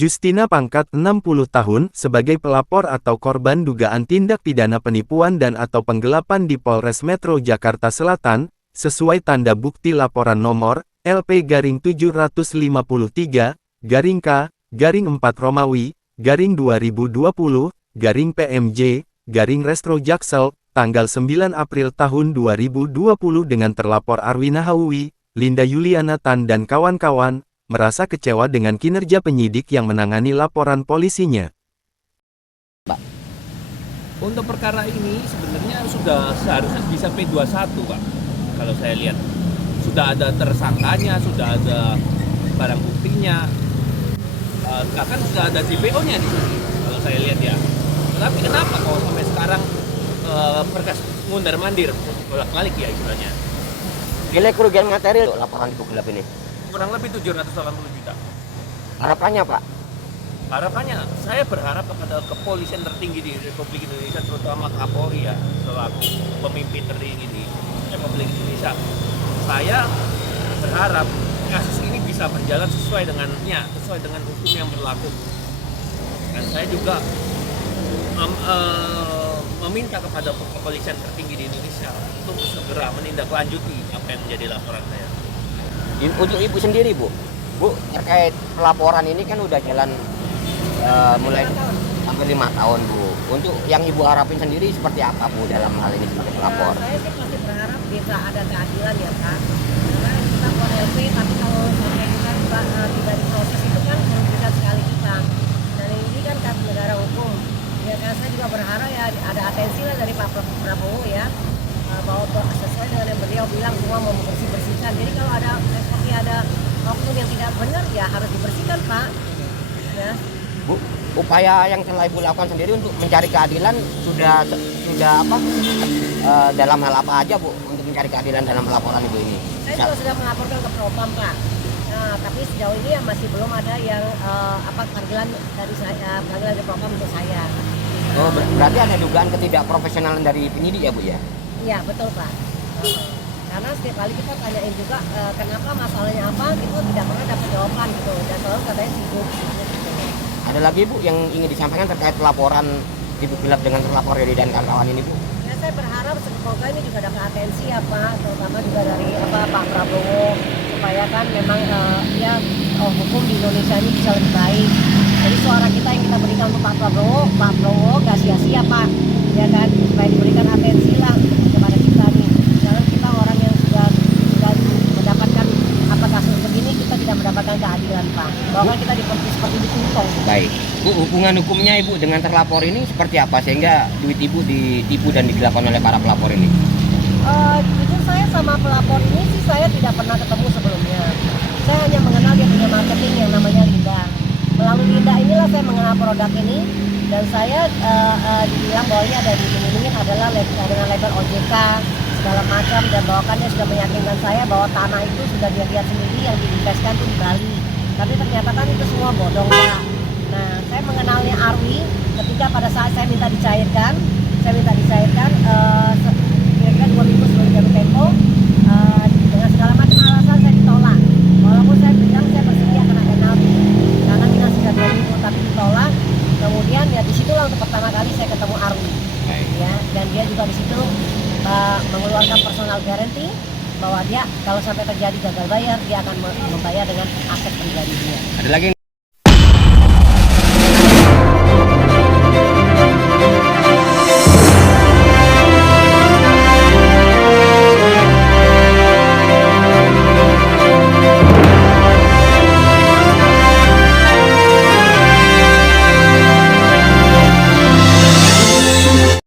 Justina Pangkat 60 tahun sebagai pelapor atau korban dugaan tindak pidana penipuan dan atau penggelapan di Polres Metro Jakarta Selatan, sesuai tanda bukti laporan nomor LP-753-K-4 Romawi, _2020, PMJ, Restro Jaksel, tanggal 9 April tahun 2020 dengan terlapor Arwina Hawi, Linda Yuliana Tan dan kawan-kawan, merasa kecewa dengan kinerja penyidik yang menangani laporan polisinya. Pak, untuk perkara ini sebenarnya sudah seharusnya bisa P21, Pak. Kalau saya lihat, sudah ada tersangkanya, sudah ada barang buktinya, bahkan sudah ada DPO-nya di sini. Kalau saya lihat ya. Tapi kenapa kalau sampai sekarang berkas mundar-mandir, bolak-balik ya istilahnya? Nilai kerugian material laporan Ibu Gelap ini Kurang lebih 780 juta. harapannya Pak? Harapannya, saya berharap kepada kepolisian tertinggi di Republik Indonesia, terutama Kapolri ya, selaku pemimpin tertinggi di Republik Indonesia. Saya berharap kasus ini bisa berjalan sesuai dengan hukum yang berlaku. Dan saya juga meminta kepada kepolisian tertinggi di Indonesia untuk segera menindaklanjuti apa yang menjadi laporan saya. Untuk Ibu sendiri Bu terkait pelaporan ini kan udah jalan mulai hampir 5 tahun Bu. Untuk yang Ibu harapin sendiri seperti apa Bu dalam hal ini sebagai pelapor? Saya sih masih berharap bisa ada keadilan ya Pak. Karena kita buat LP, tapi kalau sampai kita tidak diproses itu kan merugikan sekali kita. Dan ini kan negara hukum. Ya kan saya juga berharap ya ada atensi lah dari Pak Prabowo ya. Bahwa sesuai dengan yang beliau bilang semua mau bersih-bersihkan. Jadi kalau ada seperti ada oknum yang tidak benar ya harus dibersihkan Pak. Ya. Bu, upaya yang telah Ibu lakukan sendiri untuk mencari keadilan sudah apa? Dalam hal apa aja Bu untuk mencari keadilan dalam laporan Ibu ini? Saya juga sudah melaporkan ke Propam Pak. Nah, tapi sejauh ini ya masih belum ada yang panggilan dari saya, panggilan dari Propam untuk saya. Oh, berarti ada dugaan ketidakprofesionalan dari penyidik ya Bu ya? Iya betul Pak. Karena setiap kali kita tanyain juga kenapa masalahnya apa, kita tidak pernah dapat jawaban gitu. Dan selalu katanya sibuk. Ada lagi Bu yang ingin disampaikan terkait laporan Ibu Gelap dengan terlapor Yodi dan kawan-kawan ini Bu? Ya saya berharap semoga ini juga dapat atensi ya Pak, terutama juga dari Pak Prabowo supaya kan memang hukum di Indonesia ini bisa lebih baik. Jadi suara kita yang kita berikan untuk Pak Prabowo gak sia-sia Pak, ya kan, supaya diberikan atensi lah kepada kita nih. Karena kita orang yang sudah mendapatkan kasus begini, kita tidak mendapatkan keadilan Pak. Bahkan kita seperti dikuntung. Baik, Bu, hubungan hukumnya Ibu dengan terlapor ini seperti apa sehingga duit Ibu ditipu dan digelapkan oleh para pelapor ini? Jujur saya sama pelapor ini sih saya tidak pernah ketemu sebelumnya. Saya hanya mengenal dia punya marketing yang namanya Linda. Melalui Linda inilah saya mengenal produk ini dan saya dibilang bahwa ini ada diiming-imingin adalah dengan label OJK segala macam dan bahwakannya sudah meyakinkan saya bahwa tanah itu sudah dia lihat sendiri yang diinvestkan itu di Bali. Tapi ternyata kan itu semua bodong Pak. Nah, saya mengenalnya Arwi ketika pada saat saya minta dicairkan kira-kira 2 minggu sebelum jatuh tempo dengan segala macam alasan saya ditolak. Walaupun saya bilang saya bersedia kena penalti karena kita sudah 2 minggu tapi ditolak. Kemudian ya disitulah untuk pertama kali saya ketemu Arwi. Ya, dan dia juga di situ mengeluarkan personal guarantee bahwa dia kalau sampai terjadi gagal bayar dia akan membayar dengan aset pribadi dia. Ada lagi